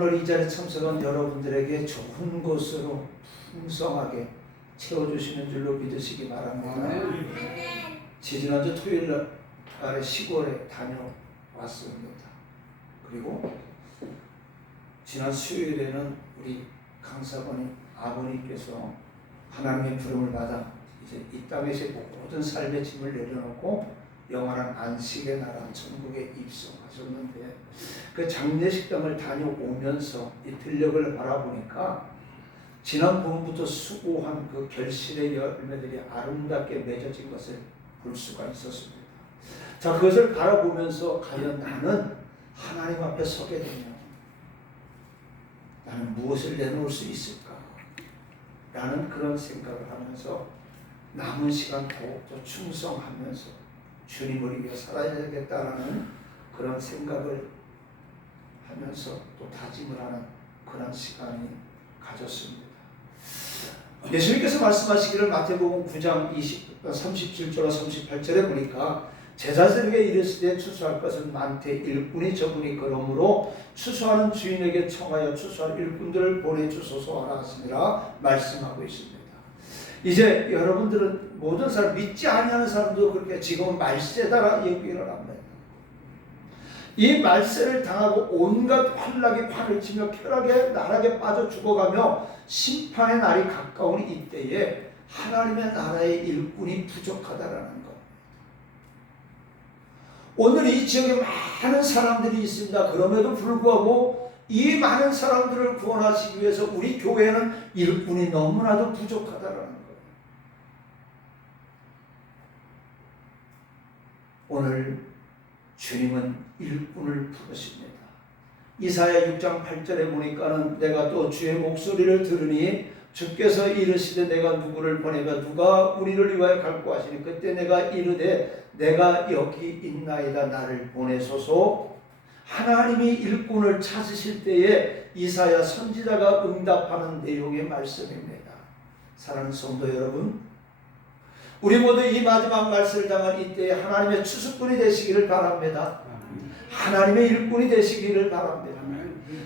오늘 이 자리에 참석한 여러분들에게 좋은 것으로 풍성하게 채워주시는 줄로 믿으시기 바랍니다. 지난주 토요일 날에 시골에 다녀왔습니다. 그리고 지난 수요일에는 우리 강사번이 아버님께서 하나님의 부름을 받아 이제 이 땅에서 모든 삶의 짐을 내려놓고 영원한 안식의 나라 천국에 입성하셨는데, 그 장례식장을 다녀오면서 이 들녘을 바라보니까 지난 봄부터 수고한 그 결실의 열매들이 아름답게 맺어진 것을 볼 수가 있었습니다. 자, 그것을 바라보면서 과연 나는 하나님 앞에 서게 되면 나는 무엇을 내놓을 수 있을까? 라는 그런 생각을 하면서 남은 시간 더욱더 충성하면서 주님을 위해 살아야겠다라는 그런 생각을 하면서 또 다짐을 하는 그런 시간이 가졌습니다. 예수님께서 말씀하시기를 마태복음 9장 37절과 38절에 보니까 제자들에게 이르시되 추수할 것은 많되 일꾼이 적으니 그러므로 추수하는 주인에게 청하여 추수할 일꾼들을 보내주소서 하라 하시니라 말씀하고 있습니다. 이제 여러분들은 모든 사람, 믿지 아니하는 사람도 그렇게 지금은 말세다라 얘기를 합니다. 이 말세를 당하고 온갖 환락이 판을 치며 쾌락의 나락에 빠져 죽어가며 심판의 날이 가까운 이때에 하나님의 나라의 일꾼이 부족하다라는 것. 오늘 이 지역에 많은 사람들이 있습니다. 그럼에도 불구하고 이 많은 사람들을 구원하시기 위해서 우리 교회는 일꾼이 너무나도 부족하다라는 것. 오늘 주님은 일꾼을 부르십니다. 이사야 6장 8절에 보니까는 내가 또 주의 목소리를 들으니 주께서 이르시되 내가 누구를 보내며 누가 우리를 위하여 갈고 하시니 그때 내가 이르되 내가 여기 있나이다 나를 보내소서. 하나님이 일꾼을 찾으실 때에 이사야 선지자가 응답하는 내용의 말씀입니다. 사랑하는 성도 여러분, 우리 모두 이 마지막 말씀을 당한 이때에 하나님의 추수꾼이 되시기를 바랍니다. 하나님의 일꾼이 되시기를 바랍니다.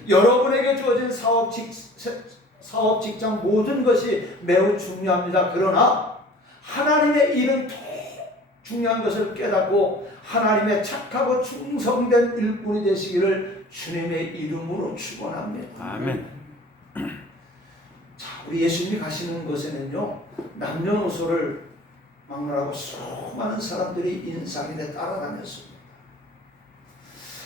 여러분에게 주어진 사업, 직장 모든 것이 매우 중요합니다. 그러나 하나님의 일은 더 중요한 것을 깨닫고 하나님의 착하고 충성된 일꾼이 되시기를 주님의 이름으로 축원합니다. 아멘. 자, 우리 예수님이 가시는 곳에는요, 남녀노소를 막론하고 수많은 사람들이 인상인에 따라다녔습니다.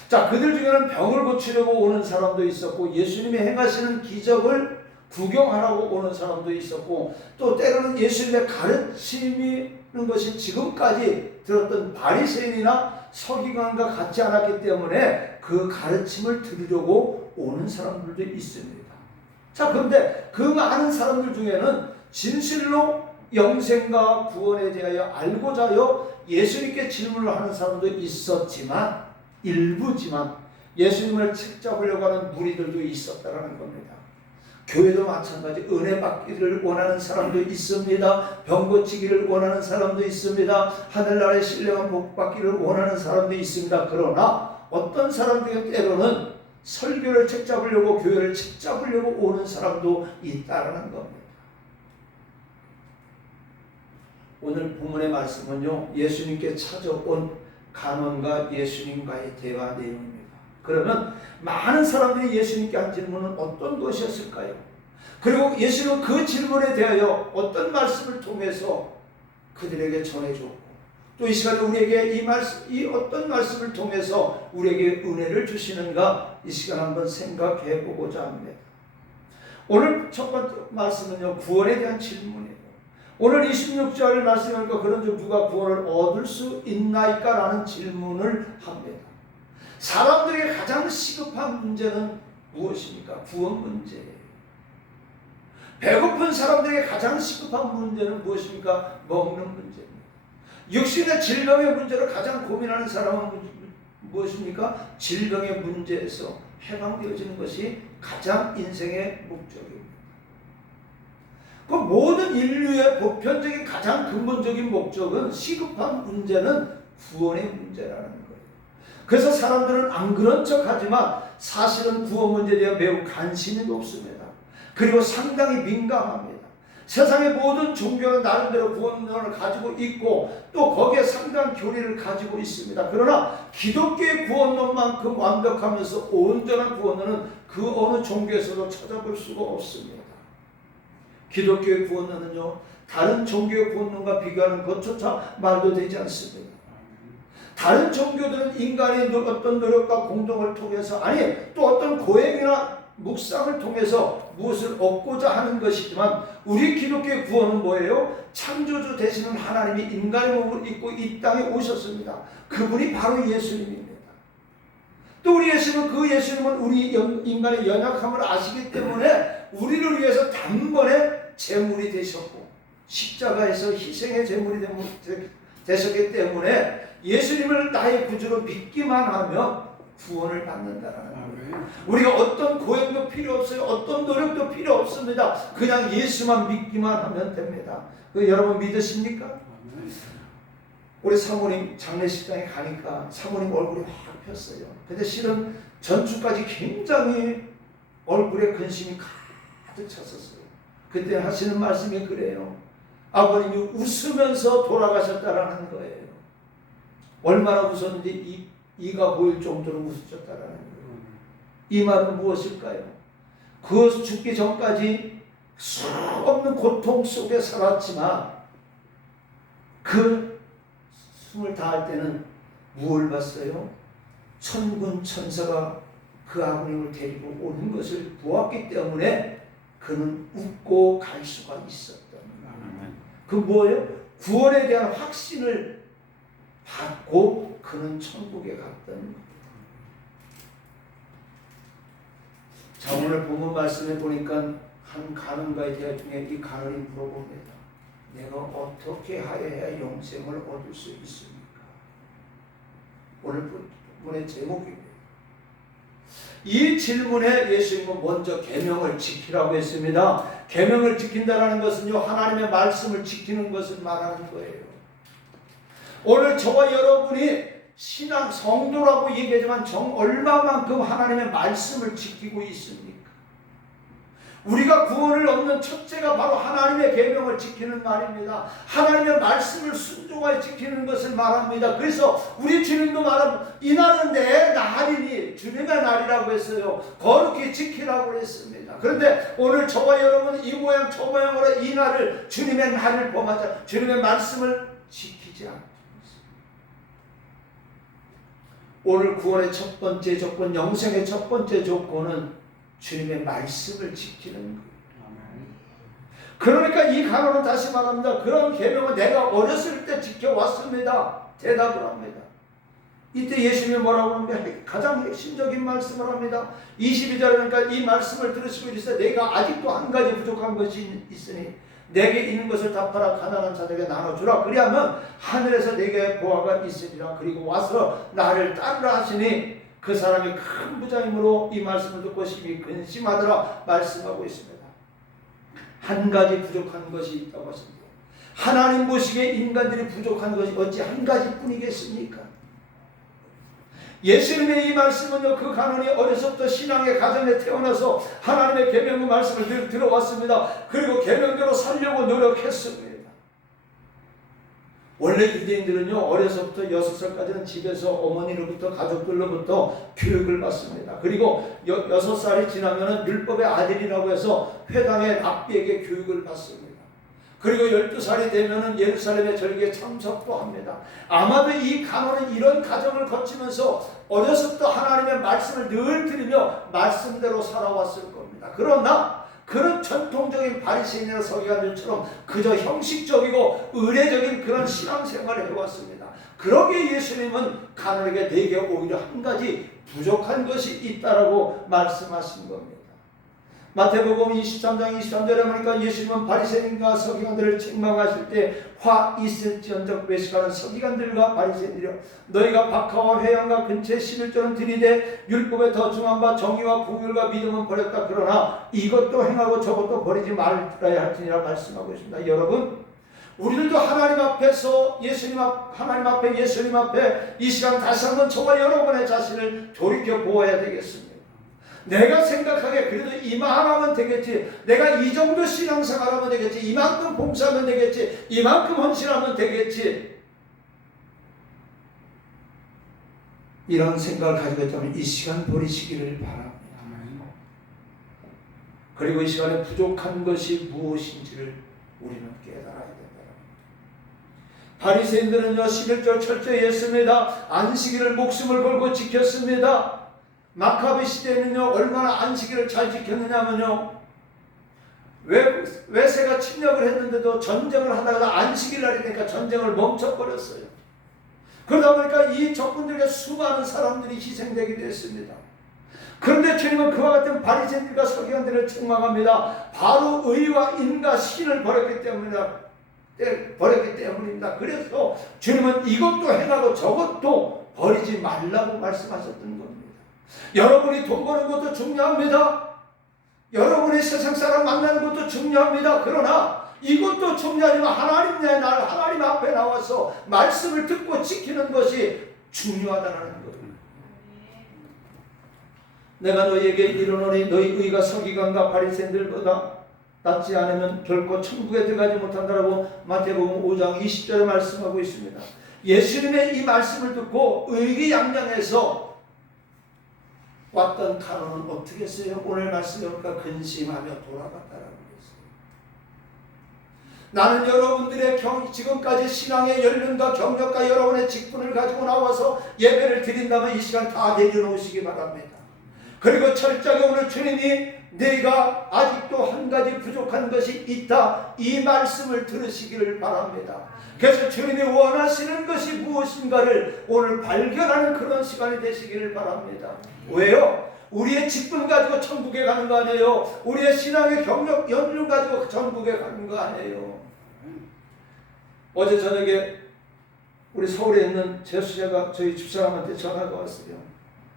자, 그들 중에는 병을 고치려고 오는 사람도 있었고 예수님이 행하시는 기적을 구경하라고 오는 사람도 있었고 또 때로는 예수님의 가르치는 것이 지금까지 들었던 바리새인이나 서기관과 같지 않았기 때문에 그 가르침을 들으려고 오는 사람들도 있습니다. 자, 그런데 그 많은 사람들 중에는 진실로 영생과 구원에 대하여 알고자 하여 예수님께 질문을 하는 사람도 있었지만 일부지만 예수님을 책잡으려고 하는 무리들도 있었다라는 겁니다. 교회도 마찬가지 은혜 받기를 원하는 사람도 있습니다. 병 고치기를 원하는 사람도 있습니다. 하늘나라의 신령한 복 받기를 원하는 사람도 있습니다. 그러나 어떤 사람들이 때로는 설교를 책잡으려고 교회를 책잡으려고 오는 사람도 있다라는 겁니다. 오늘 본문의 말씀은요, 예수님께 찾아온 간원과 예수님과의 대화 내용입니다. 그러면 많은 사람들이 예수님께 한 질문은 어떤 것이었을까요? 그리고 예수님은 그 질문에 대하여 어떤 말씀을 통해서 그들에게 전해주었고 또 이 시간에 우리에게 이 어떤 말씀을 통해서 우리에게 은혜를 주시는가 이 시간 한번 생각해 보고자 합니다. 오늘 첫 번째 말씀은요, 구원에 대한 질문이에요. 오늘 26절 말씀하니까 그런즉 누가 구원을 얻을 수 있나이까? 라는 질문을 합니다. 사람들에게 가장 시급한 문제는 무엇입니까? 구원 문제예요. 배고픈 사람들에게 가장 시급한 문제는 무엇입니까? 먹는 문제입니다. 육신의 질병의 문제로 가장 고민하는 사람은 무엇입니까? 질병의 문제에서 해방되어지는 것이 가장 인생의 목적입니다. 그 모든 인류의 보편적인 가장 근본적인 목적은 시급한 문제는 구원의 문제라는 거예요. 그래서 사람들은 안 그런 척하지만 사실은 구원 문제에 대해 매우 관심이 높습니다. 그리고 상당히 민감합니다. 세상의 모든 종교는 나름대로 구원론을 가지고 있고 또 거기에 상당한 교리를 가지고 있습니다. 그러나 기독교의 구원론만큼 완벽하면서 온전한 구원론은 그 어느 종교에서도 찾아볼 수가 없습니다. 기독교의 구원론은요, 다른 종교의 구원론과 비교하는 것조차 말도 되지 않습니다. 다른 종교들은 인간의 어떤 노력과 공동을 통해서, 아니 또 어떤 고행이나 묵상을 통해서 무엇을 얻고자 하는 것이지만 우리 기독교의 구원은 뭐예요? 창조주 되시는 하나님이 인간의 몸을 입고 이 땅에 오셨습니다. 그분이 바로 예수님입니다. 또 우리 예수님은, 그 예수님은 우리 인간의 연약함을 아시기 때문에 우리를 위해서 단번에 제물이 되셨고 십자가에서 희생의 제물이 되셨기 때문에 예수님을 나의 구주로 믿기만 하면 구원을 받는다라는 거예요. 우리가 어떤 고행도 필요 없어요. 어떤 노력도 필요 없습니다. 그냥 예수만 믿기만 하면 됩니다. 여러분 믿으십니까? 우리 사모님 장례식장에 가니까 사모님 얼굴이 확 폈어요. 근데 실은 전주까지 굉장히 얼굴에 근심이 가득 찼었어요. 그때 하시는 말씀이 그래요. 아버님이 웃으면서 돌아가셨다라는 거예요. 얼마나 웃었는지 이가 보일 정도로 웃으셨다라는 거예요. 이 말은 무엇일까요? 그 죽기 전까지 수없는 고통 속에 살았지만 그 숨을 다할 때는 무엇을 봤어요? 천군 천사가 그 아버님을 데리고 오는 것을 보았기 때문에 그는 웃고 갈 수가 있었던 거예요. 그 뭐예요? 구원에 대한 확신을 받고 그는 천국에 갔던 겁니다. 자, 오늘 본문 말씀에 보니까 한 간원가의 대화 중에 이 간원이 물어봅니다. 내가 어떻게 하여야 영생을 얻을 수 있습니까? 오늘 본문의 제목입니다. 이 질문에 예수님은 먼저 계명을 지키라고 했습니다. 계명을 지킨다는 것은요, 하나님의 말씀을 지키는 것을 말하는 거예요. 오늘 저와 여러분이 신앙 성도라고 얘기하지만 얼마만큼 하나님의 말씀을 지키고 있습니까? 우리가 구원을 얻는 첫째가 바로 하나님의 계명을 지키는 말입니다. 하나님의 말씀을 순종하여 지키는 것을 말합니다. 그래서 우리 주님도 말하면 이날은 내 날이니 주님의 날이라고 했어요. 거룩히 지키라고 했습니다. 그런데 오늘 저와 여러분은 이 모양 저 모양으로 이 날을 주님의 날을 범하자 주님의 말씀을 지키지 않고 오늘 구원의 첫 번째 조건, 영생의 첫 번째 조건은 주님의 말씀을 지키는 거예요. 그러니까 이 간호는 다시 말합니다. 그런 계명은 내가 어렸을 때 지켜왔습니다. 대답을 합니다. 이때 예수님이 뭐라고 하면 가장 핵심적인 말씀을 합니다. 22절에 그러니까 이 말씀을 들으시고 이르시되 내가 아직도 한 가지 부족한 것이 있으니 내게 있는 것을 다 팔아 가난한 자들에게 나눠주라. 그리하면 하늘에서 내게 보화가 있으리라. 그리고 와서 나를 따르라 하시니 그 사람이 큰 부자임으로 이 말씀을 듣고 심히 근심하더라 말씀하고 있습니다. 한 가지 부족한 것이 있다고 하십니다. 하나님 보시기에 인간들이 부족한 것이 어찌 한 가지뿐이겠습니까? 예수님의 이 말씀은요, 그 간원이 어려서부터 신앙의 가정에 태어나서 하나님의 계명의 말씀을 늘 들어왔습니다. 그리고 계명대로 살려고 노력했습니다. 원래 유대인들은요, 어려서부터 6살까지는 집에서 어머니로부터 가족들로부터 교육을 받습니다. 그리고 6살이 지나면은 율법의 아들이라고 해서 회당의 랍비에게 교육을 받습니다. 그리고 12살이 되면은 예루살렘의 절기에 참석도 합니다. 아마도 이 간원은 이런 과정을 거치면서 어려서부터 하나님의 말씀을 늘 들으며 말씀대로 살아왔을 겁니다. 그러나 그런 전통적인 바리새인이나 서기관들처럼 그저 형식적이고 의례적인 그런 신앙생활을 해왔습니다. 그러기에 예수님은 간원에게 내게 오히려 한 가지 부족한 것이 있다라고 말씀하신 겁니다. 마태복음 23장 23절에 보니까 예수님은 바리새인과 서기관들을 책망하실 때 화 있을지언정 외식하는 서기관들과 바리새인들이여 너희가 박하와 회양과 근처에 11조는 들이되 율법에 더 중한 바 정의와 공율과 믿음은 버렸다. 그러나 이것도 행하고 저것도 버리지 말아야 할지니라 말씀하고 있습니다. 여러분, 우리들도 하나님 앞에서 하나님 앞에 예수님 앞에 이 시간 다시 한번 저와 여러분의 자신을 돌이켜 보아야 되겠습니다. 내가 생각하기에 그래도 이만하면 되겠지, 내가 이 정도 신앙생활하면 되겠지, 이만큼 봉사하면 되겠지, 이만큼 헌신하면 되겠지, 이런 생각을 가지고 있다면 이 시간 버리시기를 바랍니다. 그리고 이 시간에 부족한 것이 무엇인지를 우리는 깨달아야 된다. 바리새인들은요 11절 철저히 했습니다. 안식일을 목숨을 걸고 지켰습니다. 마카비 시대에는요 얼마나 안식일을 잘 지켰느냐면요, 외세가 침략을 했는데도 전쟁을 하다가 안식일 날이니까 전쟁을 멈춰버렸어요. 그러다 보니까 이 적군들에게 수많은 사람들이 희생되기도 했습니다. 그런데 주님은 그와 같은 바리새인들과 서기관들을 책망합니다. 바로 의와 인과 신을 버렸기 때문입니다. 그래서 주님은 이것도 행하고 저것도 버리지 말라고 말씀하셨던 겁니다. 여러분이 돈 버는 것도 중요합니다. 여러분이 세상 사람 만나는 것도 중요합니다. 그러나 이것도 중요하지만 하나님 앞에 나와서 말씀을 듣고 지키는 것이 중요하다는 겁니다. 내가 너희에게 이르노니 너희 의가 서기관과 바리새인들보다 낫지 않으면 결코 천국에 들어가지 못한다라고 마태복음 5장 20절에 말씀하고 있습니다. 예수님의 이 말씀을 듣고 의기양양해서 왔던 가론은 어떻게 했어요? 오늘 말씀에 보니까 근심하며 돌아갔다라고 했어요. 나는 여러분들의 지금까지 신앙의 연륜과 경력과 여러분의 직분을 가지고 나와서 예배를 드린다면 이 시간 다 내려놓으시기 바랍니다. 그리고 철저하게 오늘 주님이 내가 아직도 한 가지 부족한 것이 있다, 이 말씀을 들으시기를 바랍니다. 그래서 주님이 원하시는 것이 무엇인가를 오늘 발견하는 그런 시간이 되시기를 바랍니다. 왜요? 우리의 직분 가지고 천국에 가는 거 아니에요. 우리의 신앙의 경력 연륜 가지고 천국에 가는 거 아니에요. 어제 저녁에 우리 서울에 있는 제수자가 저희 집사람한테 전화가 왔어요.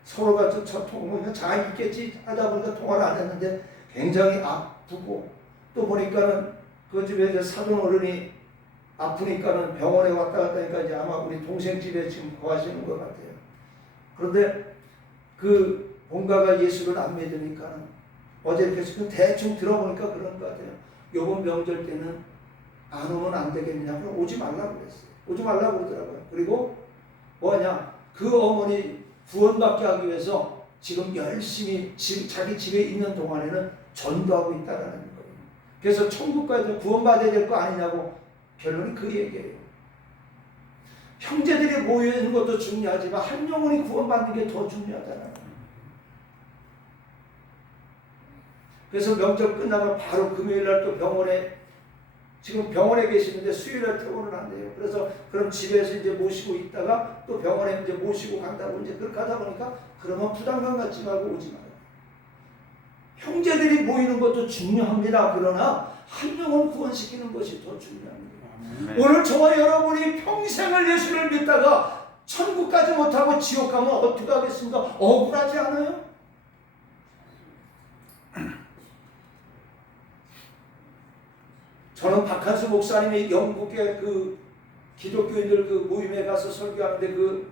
서로가 저 통화가 잘 있겠지 하다 보니까 통화를 안 했는데 굉장히 아프고, 또 보니까는 그 집에 이제 사돈 어른이 아프니까는 병원에 왔다 갔다 하니까 이제 아마 우리 동생 집에 지금 거하시는 것 같아요. 그런데 그 본가가 예수를 안 믿으니까는 어제 이렇게 대충 들어보니까 그런 것 같아요. 요번 명절 때는 안 오면 안 되겠냐, 그럼 오지 말라고 그랬어요. 오지 말라고 그러더라고요. 그리고 뭐냐, 그 어머니 구원받게 하기 위해서 지금 열심히 자기 집에 있는 동안에는 전도하고 있다라는 거예요. 그래서 천국 가서 구원받아야 될 거 아니냐고, 결론이 그 얘기예요. 형제들이 모여 있는 것도 중요하지만 한 영혼이 구원받는 게 더 중요하다는 거예요. 그래서 명절 끝나면 바로 금요일 날 또 지금 병원에 계시는데 수요일에 퇴원을 한대요. 그래서 그럼 집에서 이제 모시고 있다가 또 병원에 이제 모시고 간다고 이제 그렇게 하다 보니까 그러면 부담감 갖지 말고 오지 마요. 형제들이 모이는 것도 중요합니다. 그러나 한 영혼 구원시키는 것이 더 중요합니다. 오늘 저와 여러분이 평생을 예수를 믿다가 천국까지 못하고 지옥 가면 어떻게 하겠습니까? 억울하지 않아요? 저는 박한수 목사님이 영국의 그 기독교인들 그 모임에 가서 설교하는데 그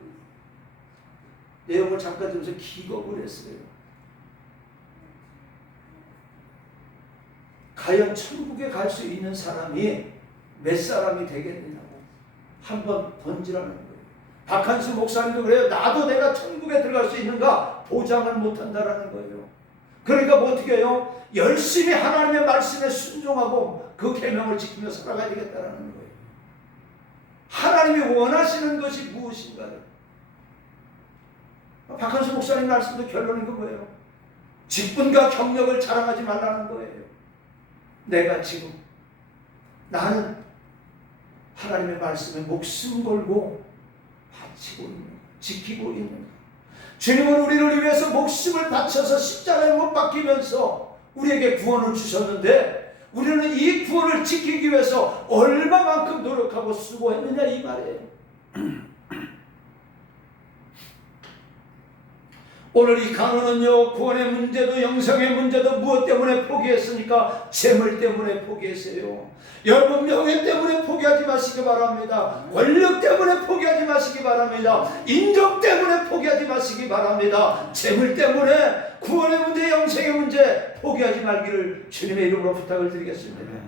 내용을 잠깐 들으면서 기겁을 했어요. 과연 천국에 갈 수 있는 사람이 몇 사람이 되겠느냐고 한번 던지라는 거예요. 박한수 목사님도 그래요. 나도 내가 천국에 들어갈 수 있는가 보장을 못한다라는 거예요. 그러니까 뭐 어떻게 해요? 열심히 하나님의 말씀에 순종하고 그 계명을 지키며 살아가야 되겠다는 거예요. 하나님이 원하시는 것이 무엇인가를. 박한수 목사님 말씀도 결론인 거 뭐예요? 직분과 경력을 자랑하지 말라는 거예요. 내가 지금 나는 하나님의 말씀에 목숨 걸고 바치고 있는, 지키고 있는. 주님은 우리를 위해서 목숨을 바쳐서 십자가에 못 박히면서 우리에게 구원을 주셨는데 우리는 이 구원을 지키기 위해서 얼마만큼 노력하고 수고했느냐 이 말이에요. 오늘 이 강은은요, 구원의 문제도 영생의 문제도 무엇 때문에 포기했습니까? 재물 때문에 포기했어요. 여러분, 명예 때문에 포기하지 마시기 바랍니다. 권력 때문에 포기하지 마시기 바랍니다. 인정 때문에 포기하지 마시기 바랍니다. 재물 때문에 구원의 문제, 영생의 문제 포기하지 말기를 주님의 이름으로 부탁을 드리겠습니다.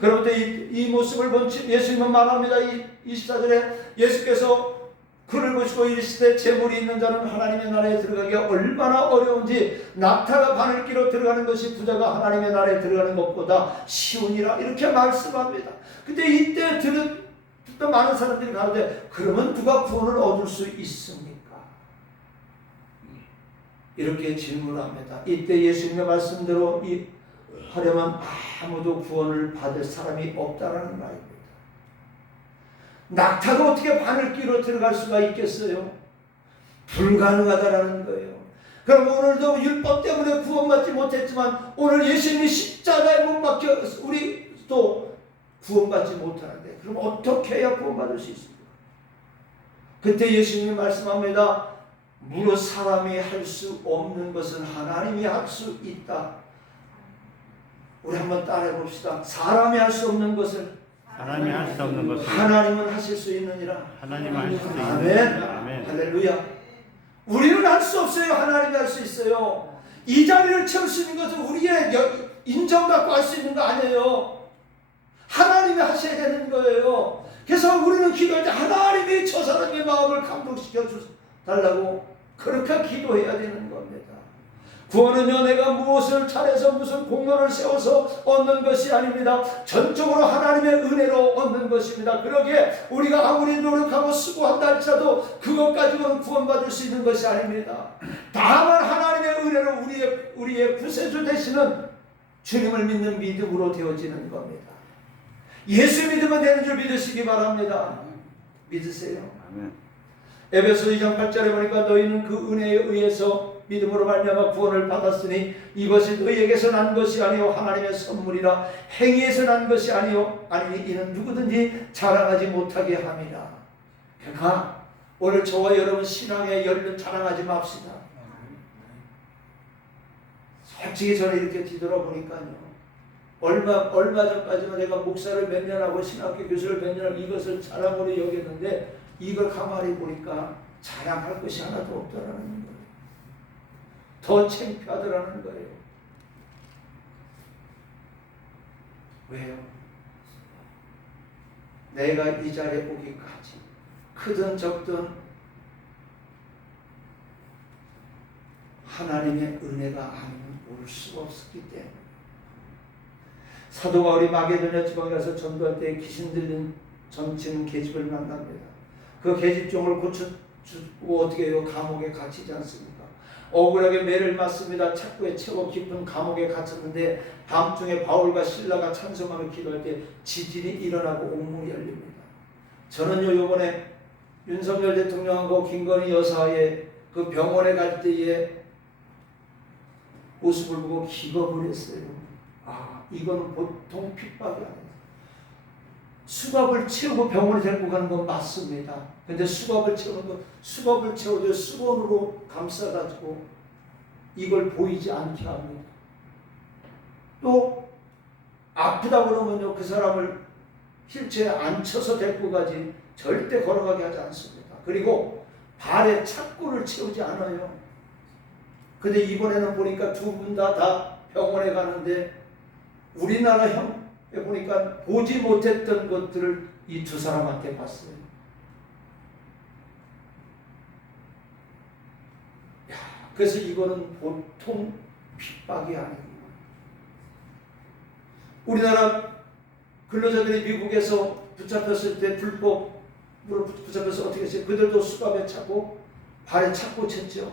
그런데 이 모습을 본 예수님은 말합니다. 24절에 예수께서 그를 보시고 이르시되 재물이 있는 자는 하나님의 나라에 들어가기가 얼마나 어려운지 낙타가 바늘기로 들어가는 것이 부자가 하나님의 나라에 들어가는 것보다 쉬우니라, 이렇게 말씀합니다. 근데 이때 듣던 많은 사람들이 가는데 그러면 누가 구원을 얻을 수 있습니까? 이렇게 질문합니다. 이때 예수님의 말씀대로 하려면 아무도 구원을 받을 사람이 없다라는 말입니다. 낙타가 어떻게 바늘기로 들어갈 수가 있겠어요? 불가능하다라는 거예요. 그럼 오늘도 율법 때문에 구원받지 못했지만 오늘 예수님이 십자가에 못 박혀 우리 또 구원받지 못하는데 그럼 어떻게 해야 구원받을 수 있습니까? 그때 예수님이 말씀합니다. 무릇 사람이 할 수 없는 것은 하나님이 할 수 있다. 우리 한번 따라해 봅시다. 사람이 할 수 없는 것을 하나님이 할 수 없는 것을 하나님은 하실 수 있느니라. 하나님은 할 수 있느니라. 아멘. 아멘. 할렐루야. 우리는 할 수 없어요. 하나님이 할 수 있어요. 이 자리를 채울 수 있는 것은 우리의 인정받고 할 수 있는 거 아니에요. 하나님이 하셔야 되는 거예요. 그래서 우리는 기도할 때 하나님이 저 사람의 마음을 감동시켜 달라고 그렇게 기도해야 되는 겁니다. 구원은요, 내가 무엇을 잘해서 무슨 공로를 세워서 얻는 것이 아닙니다. 전적으로 하나님의 은혜로 얻는 것입니다. 그러기에 우리가 아무리 노력하고 수고한다 할지라도 그것 가지고는 구원받을 수 있는 것이 아닙니다. 다만 하나님의 은혜로 우리의 구세주 되시는 주님을 믿는 믿음으로 되어지는 겁니다. 예수 믿으면 되는 줄 믿으시기 바랍니다. 믿으세요? 아멘. 에베소 2장 8절에 보니까 너희는 그 은혜에 의해서 믿음으로 말미암아 구원을 받았으니 이것이 너희에게서 난 것이 아니요 하나님의 선물이라. 행위에서 난 것이 아니요 아니 이는 누구든지 자랑하지 못하게 함이라. 그러니까 오늘 저와 여러분 신앙의 열면 자랑하지 맙시다. 솔직히 저는 이렇게 뒤돌아보니까요, 얼마 전까지는 내가 목사를 몇 년 하고 신학교 교수를 몇 년 하고 이것을 자랑으로 여겼는데 이걸 가만히 보니까 자랑할 것이 하나도 없더라는 거예요. 더 창피하더라는 거예요. 왜요? 내가 이 자리에 오기까지 크든 적든 하나님의 은혜가 아니면 올 수가 없었기 때문에. 사도 바울이 마게도냐 지방에 가서 전도할 때 귀신 들린 점치는 계집을 만납니다. 그 계집종을 고쳐주고 어떻게 해요? 감옥에 갇히지 않습니까? 억울하게 매를 맞습니다. 착고에 채워 깊은 감옥에 갇혔는데 밤중에 바울과 실라가 찬송하며 기도할 때 지진이 일어나고 옥문이 열립니다. 저는요, 요번에 윤석열 대통령하고 김건희 여사의 그 병원에 갈 때의 모습을 보고 기겁을 했어요. 아, 이거는 보통 핍박이 아니다. 수갑을 채우고 병원에 데리고 가는 건 맞습니다. 근데 수갑을 채우는 건 수갑을 채워도 수건으로 감싸가지고 이걸 보이지 않게 합니다. 또 아프다 그러면요, 그 사람을 휠체어에 앉혀서 데리고 가지 절대 걸어가게 하지 않습니다. 그리고 발에 착고를 채우지 않아요. 근데 이번에는 보니까 두 분 다 병원에 가는데 우리나라 에 보니까 보지 못했던 것들을 이 두 사람한테 봤어요. 야, 그래서 이거는 보통 핍박이 아닙니다. 우리나라 근로자들이 미국에서 붙잡혔을 때 불법으로 붙잡혀서 어떻게 했어요? 그들도 수갑에 차고 발에 착고 챘죠.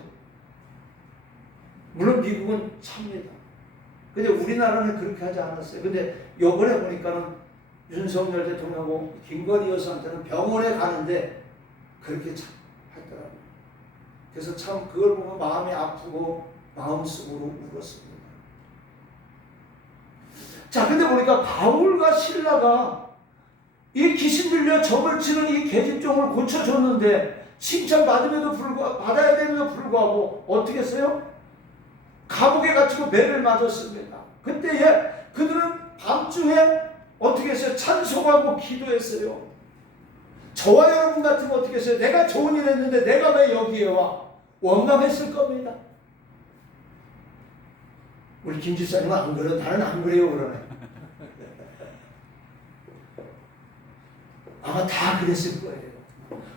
물론 미국은 찹니다. 근데 우리나라는 그렇게 하지 않았어요. 근데 요번에 보니까는 윤석열 대통령하고 김건희 여사한테는 병원에 가는데 그렇게 하더라고요. 그래서 참 그걸 보면 마음이 아프고 마음속으로 울었습니다. 자, 근데 보니까 바울과 실라가 이 귀신 들려 점을 치는 이 계집종을 고쳐줬는데 칭찬받음에도 불구하고, 받아야 됨에도 불구하고 어떻게 했어요? 감옥에 갇히고 매를 맞았습니다. 그때에 그들은 밤중에 어떻게 했어요? 찬송하고 기도했어요. 저와 여러분 같으면 어떻게 했어요? 내가 좋은 일 했는데 내가 왜 여기에 와? 원망했을 겁니다. 우리 김 집사님은 안 그래. 나는 안 그래요. 그러네. 아마 다 그랬을 거예요.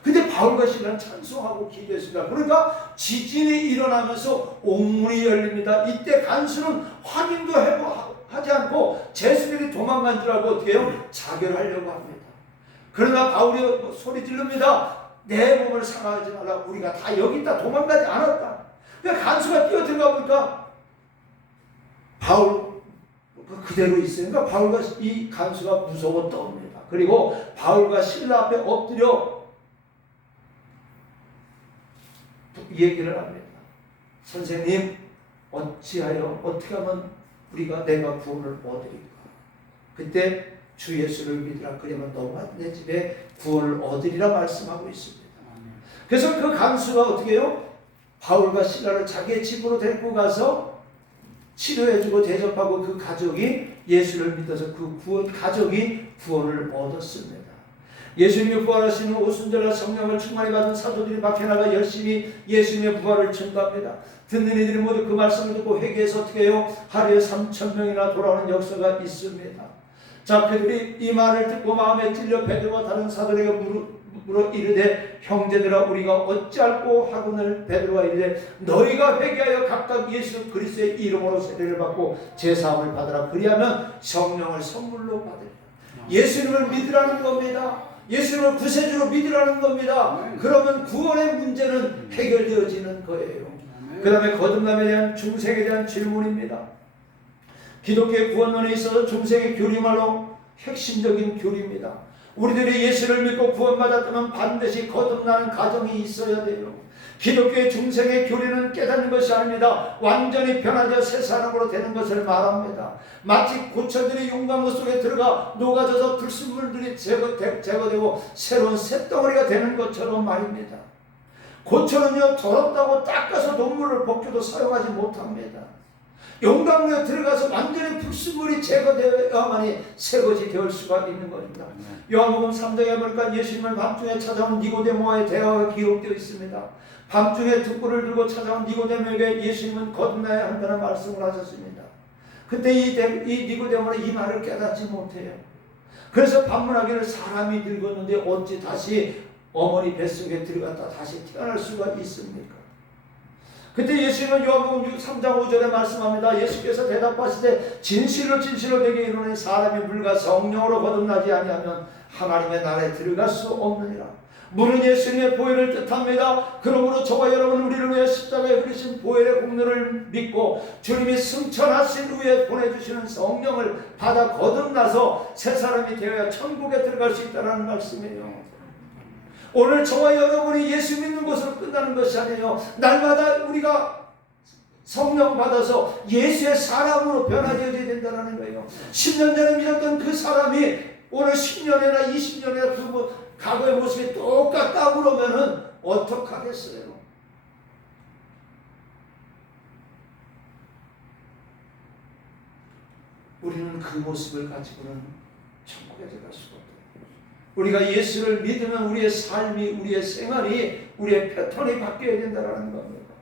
근데 바울과 실라는 찬송하고 기도했습니다. 그러니까 지진이 일어나면서 옥문이 열립니다. 이때 간수는 확인도 하지 않고 제수들이 도망간 줄 알고 어떻게 해요? 자결하려고 합니다. 그러나 바울이 소리 지릅니다. 내 몸을 상하지 말라. 우리가 다 여기 있다. 도망가지 않았다. 그러니까 간수가 뛰어들어가 보니까 바울 그대로 있어요. 그러니까 바울과 이 간수가 무서워 떠옵니다. 그리고 바울과 실라 앞에 엎드려 얘기를 합니다. 선생님, 어찌하여 어떻게 하면 내가 구원을 얻으리까? 그때 주 예수를 믿으라. 그러면 너와 내 집에 구원을 얻으리라 말씀하고 있습니다. 그래서 그 간수가 어떻게 해요? 바울과 실라를 자기의 집으로 데리고 가서 치료해주고 대접하고 그 가족이 예수를 믿어서 가족이 구원을 얻었습니다. 예수님이 부활하시는 오순절날 성령을 충만히 받은 사도들이 밖에 나가 열심히 예수님의 부활을 전도합니다. 듣는 이들이 모두 그 말씀을 듣고 회개해서 어떻게 해요? 하루에 3,000명이나 돌아오는 역사가 있습니다. 자, 그들이 이 말을 듣고 마음에 찔려 베드로와 다른 사도에게 물어 이르되 형제들아 우리가 어찌할꼬 하거늘 베드로가 이르되 너희가 회개하여 각각 예수 그리스도의 이름으로 세례를 받고 제사함을 받으라. 그리하면 성령을 선물로 받으리라. 예수님을 믿으라는 겁니다. 예수님을 구세주로 믿으라는 겁니다. 그러면 구원의 문제는 해결되어지는 거예요. 그 다음에 거듭남에 대한 중생에 대한 질문입니다. 기독교의 구원론에 있어서 중생의 교리말로 핵심적인 교리입니다. 우리들이 예수를 믿고 구원받았다면 반드시 거듭나는 과정이 있어야 돼요. 기독교의 중생의 교리는 깨닫는 것이 아닙니다. 완전히 변화되어 새 사람으로 되는 것을 말합니다. 마치 고철들이 용광로 속에 들어가 녹아져서 불순물들이 제거되고 새로운 쇳덩어리가 되는 것처럼 말입니다. 고철은요, 더럽다고 닦아서 녹물을 벗겨도 사용하지 못합니다. 용광로에 들어가서 완전히 불순물이 제거되어야만이 새것이 될 수가 있는 것입니다. 요한복음 3장에 보니까 예수님을 밤중에 찾아온 니고데모와의 대화가 기록되어 있습니다. 밤중에 등불을 들고 찾아온 니고데모에게 예수님은 거듭나야 한다는 말씀을 하셨습니다. 근데 이 니고데모는 이 말을 깨닫지 못해요. 그래서 반문하기를 사람이 늙었는데 어찌 다시 어머니 뱃속에 들어갔다 다시 태어날 수가 있습니까? 그때 예수님은 요한복음 3장 5절에 말씀합니다. 예수께서 대답하시되 진실로 내게 이르노니 사람이 물과 성령으로 거듭나지 아니하면 하나님의 나라에 들어갈 수 없느니라. 물은 예수님의 보혈을 뜻합니다. 그러므로 저와 여러분 우리를 위해 십자가에 그리신 보혈의 공로를 믿고 주님이 승천하신 후에 보내주시는 성령을 받아 거듭나서 새 사람이 되어야 천국에 들어갈 수 있다는 말씀이에요. 오늘 저와 여러분이 예수 믿는 것으로 끝나는 것이 아니에요. 날마다 우리가 성령 받아서 예수의 사람으로 변화되어야 된다는 거예요. 10년 전에 믿었던 그 사람이 오늘 10년이나 20년이나 그 과거의 모습이 똑같다고 그러면은 어떡하겠어요? 우리는 그 모습을 가지고는 천국에 들어갈 수가 없어요. 우리가 예수를 믿으면 우리의 삶이, 우리의 생활이, 우리의 패턴이 바뀌어야 된다는 겁니다.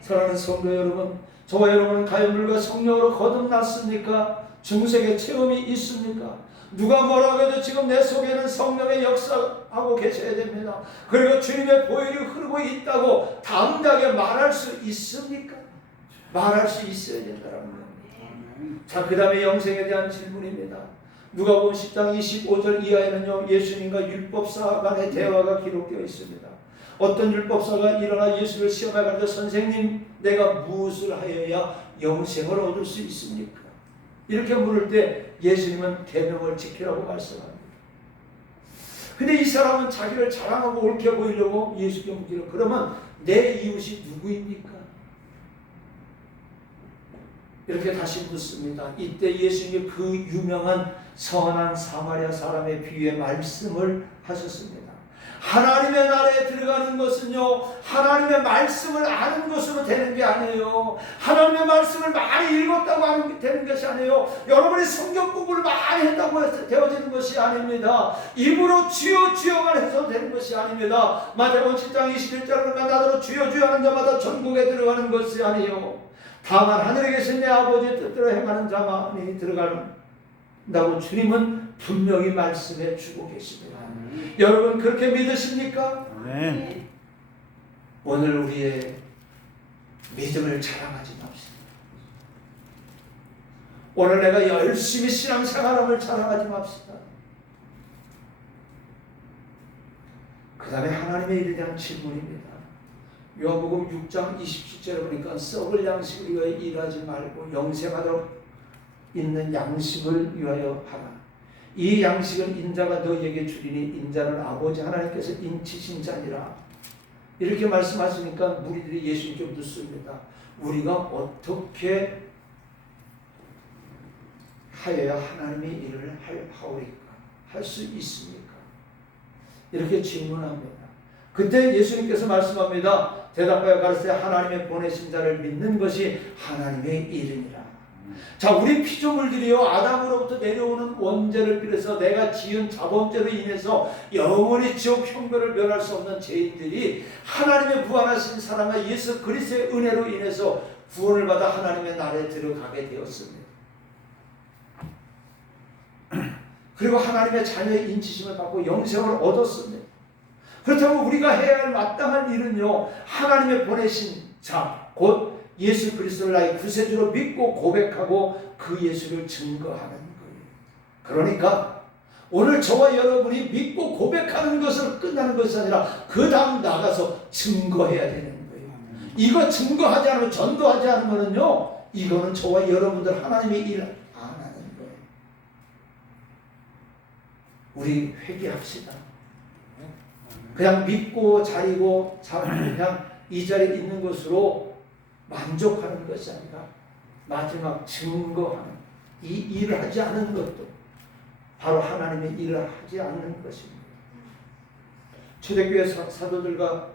사랑하는 성도 여러분, 저와 여러분은 과연 물과 성령으로 거듭났습니까? 중생의 체험이 있습니까? 누가 뭐라고 해도 지금 내 속에는 성령의 역사하고 계셔야 됩니다. 그리고 주님의 보혈이 흐르고 있다고 당당하게 말할 수 있습니까? 말할 수 있어야 된다는 겁니다. 자, 그 다음에 영생에 대한 질문입니다. 누가복음 10장 25절 이하에는요, 예수님과 율법사 간의 대화가 기록되어 있습니다. 어떤 율법사가 일어나 예수를 시험해 가지고 선생님, 내가 무엇을 하여야 영생을 얻을 수 있습니까? 이렇게 물을 때 예수님은 계명을 지키라고 말씀합니다. 근데 이 사람은 자기를 자랑하고 옳게 보이려고 예수께 묻기를, 그러면 내 이웃이 누구입니까? 이렇게 다시 묻습니다. 이때 예수님이 그 유명한 선한 사마리아 사람의 비유의 말씀을 하셨습니다. 하나님의 나라에 들어가는 것은요, 하나님의 말씀을 아는 것으로 되는 게 아니에요. 하나님의 말씀을 많이 읽었다고 되는 것이 아니에요. 여러분이 성경 공부를 많이 했다고 해서 되어지는 것이 아닙니다. 입으로 주여 주여만 해서 되는 것이 아닙니다. 마태복음 7장 21절을 나더러 주여 주여 하는 자마다 천국에 들어가는 것이 아니에요. 다만 하늘에 계신 내 아버지의 뜻대로 행하는 자만이 들어간다고 주님은 분명히 말씀해 주고 계십니다. 여러분 그렇게 믿으십니까? 네. 오늘 우리의 믿음을 자랑하지 맙시다. 오늘 내가 열심히 신앙생활함을 자랑하지 맙시다. 그 다음에 하나님의 일에 대한 질문입니다. 요한복음 6장 27절에 보니까 썩을 양식을 위하여 일하지 말고 영생하도록 있는 양식을 위하여 하라. 이 양식은 인자가 너희에게 주리니 인자는 아버지 하나님께서 인치신 자니라. 이렇게 말씀하시니까 무리들이 예수님께 묻습니다. 우리가 어떻게 하여야 하나님의 일을 하오리까? 할 수 있습니까? 이렇게 질문합니다. 그때 예수님께서 말씀합니다. 대답하여 가르치되 하나님의 보내신 자를 믿는 것이 하나님의 일이니라. 자, 우리 피조물들이요, 아담으로부터 내려오는 원죄를 비롯해서 내가 지은 자범죄로 인해서 영원히 지옥 형벌을 면할 수 없는 죄인들이 하나님의 부활하신 사랑과 예수 그리스도의 은혜로 인해서 구원을 받아 하나님의 나라에 들어가게 되었습니다. 그리고 하나님의 자녀의 인치심을 받고 영생을 얻었습니다. 그렇다면 우리가 해야 할 마땅한 일은요, 하나님의 보내신 자, 곧 예수 그리스도를 나의 구세주로 믿고 고백하고 그 예수를 증거하는 거예요. 그러니까 오늘 저와 여러분이 믿고 고백하는 것으로 끝나는 것이 아니라 그 다음 나가서 증거해야 되는 거예요. 이거 증거하지 않으면, 전도하지 않으면요, 이거는 저와 여러분들 하나님의 일 안 하는 거예요. 우리 회개합시다. 그냥 믿고 자리고 그냥 이 자리에 있는 것으로 만족하는 것이 아니라 마지막 증거하는, 이 일을 하지 않는 것도 바로 하나님의 일을 하지 않는 것입니다. 초대교회 사도들과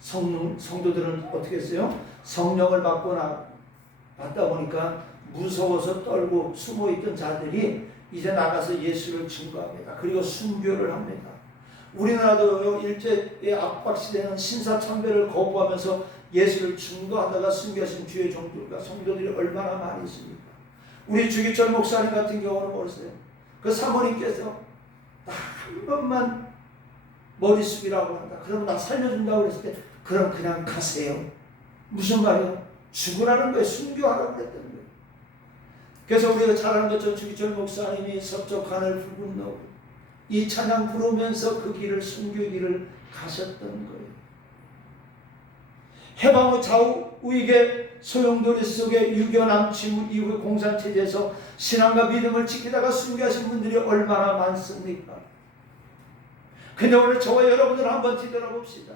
성도들은 어떻게 했어요? 성령을 받다 보니까 무서워서 떨고 숨어있던 자들이 이제 나가서 예수를 증거합니다. 그리고 순교를 합니다. 우리나라도 일제의 압박시대는 신사참배를 거부하면서 예수를 증거하다가 순교하신 주의 종들과 성도들이 얼마나 많이 있습니까? 우리 주기철 목사님 같은 경우는 모르세요. 그 사모님께서 한 번만 머리 숙이라고 한다. 그럼 나 살려준다고 그랬을 때 그럼 그냥 가세요. 무슨 말이에요? 죽으라는 거예요. 순교하라고 그랬던 거예요. 그래서 우리가 잘 아는 것처럼 주기철 목사님이 서쪽 하늘 붉은 노을 이 찬양 부르면서 그 길을, 순교길을 가셨던 거예요. 해방 후 좌우익의 소용돌이 속에 유교 남침 이후 공산체제에서 신앙과 믿음을 지키다가 순교하신 분들이 얼마나 많습니까? 근데 오늘 저와 여러분들 한번 뒤돌아봅시다.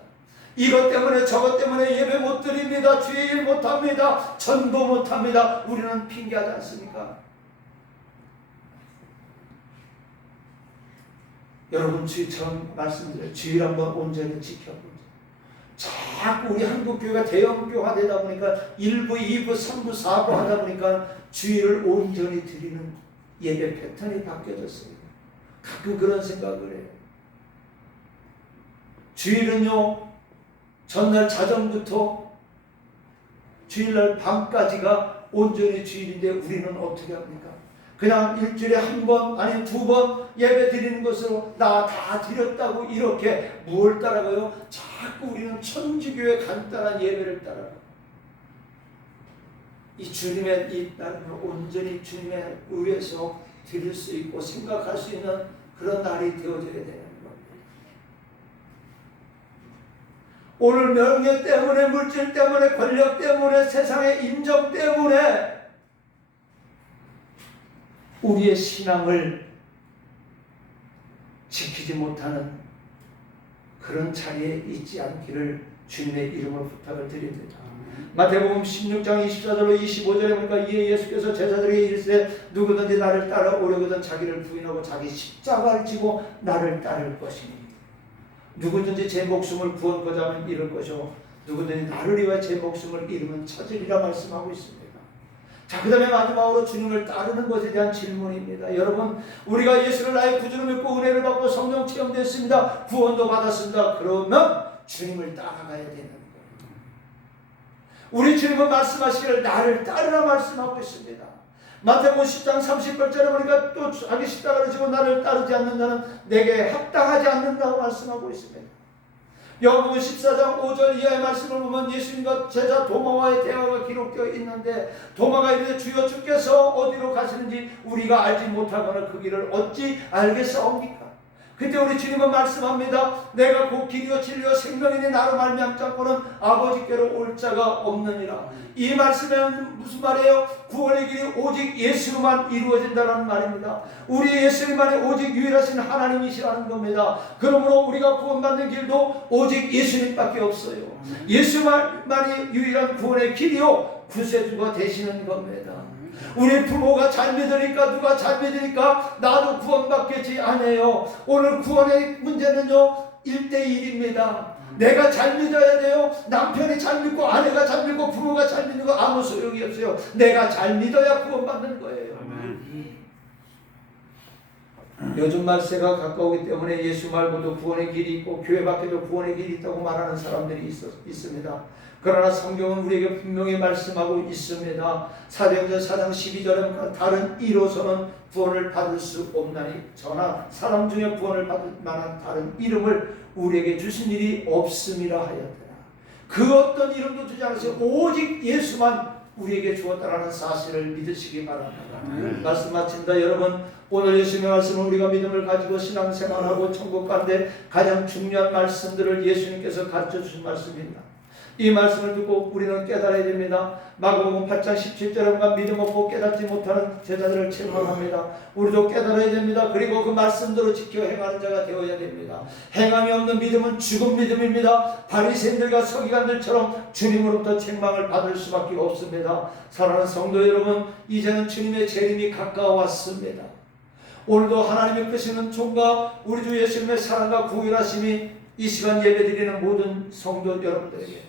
이것 때문에 저것 때문에 예배 못 드립니다. 주의 일 못합니다. 전도 못합니다. 우리는 핑계하지 않습니까? 여러분 주의처럼 말씀드려요. 주의를 한번 온전히 지켜보죠. 자꾸 우리 한국교회가 대형교화되다 보니까 1부, 2부, 3부, 4부 하다 보니까 주의를 온전히 드리는 예배 패턴이 바뀌어졌어요. 가끔 그런 생각을 해요. 주일은요, 전날 자정부터 주일날 밤까지가 온전히 주일인데 우리는 어떻게 합니까? 그냥 일주일에 한 번 아니 두 번 예배 드리는 것으로 나 다 드렸다고 이렇게 뭘 따라가요? 자꾸 우리는 천주교의 간단한 예배를 따라가요. 이 주님의 이 날을 온전히 주님의 의에서 드릴 수 있고 생각할 수 있는 그런 날이 되어져야 되는 겁니다. 오늘 명예 때문에, 물질 때문에, 권력 때문에, 세상의 인정 때문에 우리의 신앙을 지키지 못하는 그런 자리에 있지 않기를 주님의 이름으로 부탁을 드립니다. 마태복음 16장 24절로 25절에 보니까 이에 예수께서 제자들에게 이르시되 누구든지 나를 따라오려거든 자기를 부인하고 자기 십자가를 지고 나를 따를 것이니 누구든지 제 목숨을 구원코자 하면 잃을 것이요 누구든지 나를 위하여 제 목숨을 잃으면 찾으리라 말씀하고 있습니다. 자, 그 다음에 마지막으로 주님을 따르는 것에 대한 질문입니다. 여러분, 우리가 예수를 나의 구주로 믿고 은혜를 받고 성령 체험됐습니다. 구원도 받았습니다. 그러면 주님을 따라가야 되는 거예요. 우리 주님은 말씀하시기를 나를 따르라 말씀하고 있습니다. 마태복음 10장 30절에 보니까 또 자기 십자가를 지고 나를 따르지 않는 자는 내게 합당하지 않는다고 말씀하고 있습니다. 요한복음 14장 5절 이하의 말씀을 보면 예수님과 제자 도마와의 대화가 기록되어 있는데 도마가 이르되 주여 주께서 어디로 가시는지 우리가 알지 못하거나 그 길을 어찌 알겠사옵니까? 그때 우리 주님은 말씀합니다. 내가 곧 길이요 진리요 생명이니 나로 말미암지 않고는 아버지께로 올 자가 없느니라. 이 말씀은 무슨 말이에요? 구원의 길이 오직 예수로만 이루어진다는 말입니다. 우리 예수님만이 오직 유일하신 하나님이시라는 겁니다. 그러므로 우리가 구원받는 길도 오직 예수님밖에 없어요. 예수만이 유일한 구원의 길이요 구세주가 되시는 겁니다. 우리 부모가 잘 믿으니까 누가 잘 믿으니까 나도 구원받겠지 않아요. 오늘 구원의 문제는요 1대1입니다. 내가 잘 믿어야 돼요. 남편이 잘 믿고 아내가 잘 믿고 부모가 잘 믿는 거 아무 소용이 없어요. 내가 잘 믿어야 구원받는 거예요. 요즘 말세가 가까우기 때문에 예수 말고도 구원의 길이 있고 교회 밖에도 구원의 길이 있다고 말하는 사람들이 있습니다. 그러나 성경은 우리에게 분명히 말씀하고 있습니다. 사도행전 4장 12절에 다른 이로서는 구원을 받을 수 없나니 저나 사람 중에 구원을 받을 만한 다른 이름을 우리에게 주신 일이 없음이라 하였더라. 그 어떤 이름도 주지 않으시고 오직 예수만 우리에게 주었다라는 사실을 믿으시기 바랍니다. 말씀 마칩니다. 여러분, 오늘 예수님의 말씀은 우리가 믿음을 가지고 신앙생활하고 천국 가는데 가장 중요한 말씀들을 예수님께서 가르쳐 주신 말씀입니다. 이 말씀을 듣고 우리는 깨달아야 됩니다. 마가복음 8장 17절에 믿음 없고 깨닫지 못하는 제자들을 책망합니다. 우리도 깨달아야 됩니다. 그리고 그 말씀대로 지켜 행하는 자가 되어야 됩니다. 행함이 없는 믿음은 죽은 믿음입니다. 바리새인들과 서기관들처럼 주님으로부터 책망을 받을 수밖에 없습니다. 사랑하는 성도 여러분, 이제는 주님의 재림이 가까워왔습니다. 오늘도 하나님의 크시는 총과 우리 주 예수님의 사랑과 구원하심이 이 시간 예배드리는 모든 성도 여러분들에게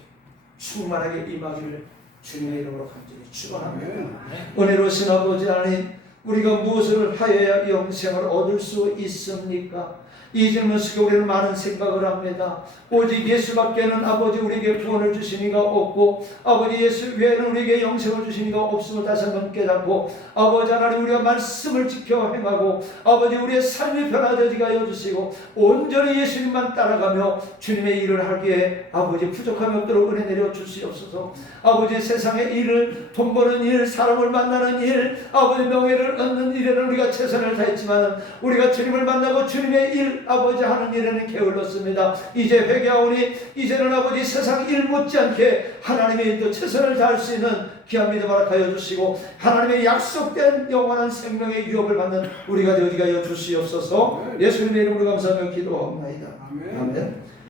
충만하게 임하기를 주님의 이름으로 간절히 축원합니다. 은혜로우신 아버지 하나님, 우리가 무엇을 하여야 영생을 얻을 수 있습니까? 이 질문 속에 우리는 많은 생각을 합니다. 오직 예수밖에는 아버지 우리에게 구원을 주신 이가 없고 아버지 예수 외에는 우리에게 영생을 주신 이가 없음을 다시 한번 깨닫고 아버지 하나님 우리가 말씀을 지켜 행하고 아버지 우리의 삶이 변화되게 하여 주시고 온전히 예수님만 따라가며 주님의 일을 하기에 아버지 부족함이 없도록 은혜 내려 주시옵소서. 아버지 세상의 일을 돈 버는 일, 사람을 만나는 일, 아버지 명예를 얻는 일에는 우리가 최선을 다했지만 우리가 주님을 만나고 주님의 일 아버지 하는 일에는 게을렀습니다. 이제 회개하오니 이제는 아버지 세상 일 못지않게 하나님의 일도 최선을 다할 수 있는 귀한 믿음 허락하여 주시고 하나님의 약속된 영원한 생명의 유업을 받는 우리가 되게 하여 주시옵소서. 예수님의 이름으로 감사하며 기도하옵나이다. 아멘.